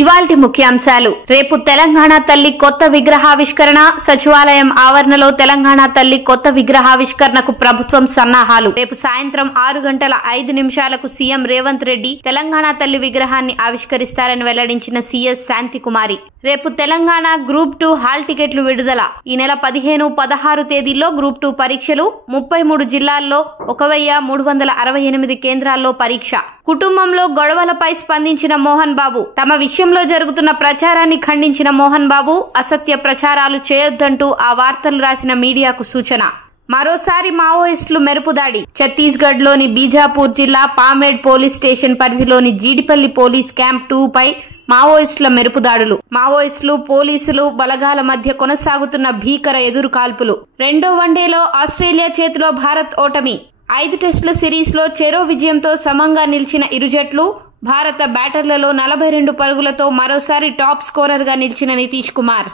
ఇవాల్టి ముఖ్యాంశాలు. రేపు తెలంగాణ తల్లి కొత్త విగ్రహావిష్కరణ. సచివాలయం ఆవరణలో తెలంగాణ తల్లి కొత్త విగ్రహావిష్కరణకు ప్రభుత్వం సన్నాహాలు. రేపు సాయంత్రం 6:05 సీఎం రేవంత్ రెడ్డి తెలంగాణ తల్లి విగ్రహాన్ని ఆవిష్కరిస్తారని వెల్లడించిన సీఎస్ శాంతికుమారి. రేపు తెలంగాణ గ్రూప్ 2 హాల్ టికెట్లు విడుదల. ఈ నెల 15, 16 తేదీల్లో గ్రూప్ 2 పరీక్షలు. 33 జిల్లాల్లో 1368 కేంద్రాల్లో పరీక్ష. కుటుంబంలో గొడవలపై స్పందించిన మోహన్ బాబు. తమ విషయంలో జరుగుతున్న ప్రచారాన్ని ఖండించిన మోహన్ బాబు అసత్య ప్రచారాలు చేయొద్దంటూ ఆ వార్తలు రాసిన మీడియాకు సూచన. మరోసారి మావోయిస్టులు మెరుపుదాడి. ఛత్తీస్గఢ్ లోని బీజాపూర్ జిల్లా పామేడ్ పోలీస్ స్టేషన్ పరిధిలోని జీడిపల్లి పోలీస్ క్యాంప్ 2 పై మావోయిస్టుల మెరుపుదాడులు. మావోయిస్టులు, పోలీసులు బలగాల మధ్య కొనసాగుతున్న భీకర ఎదురుకాల్పులు. రెండో వన్డేలో ఆస్ట్రేలియా చేతిలో భారత్ ఓటమి. 5 టెస్టుల సిరీస్ లో చెరో విజయంతో సమంగా నిలిచిన ఇరు జట్లు. భారత బ్యాటర్లలో 42 పరుగులతో మరోసారి టాప్ స్కోరర్ గా నిలిచిన నితీష్ కుమార్.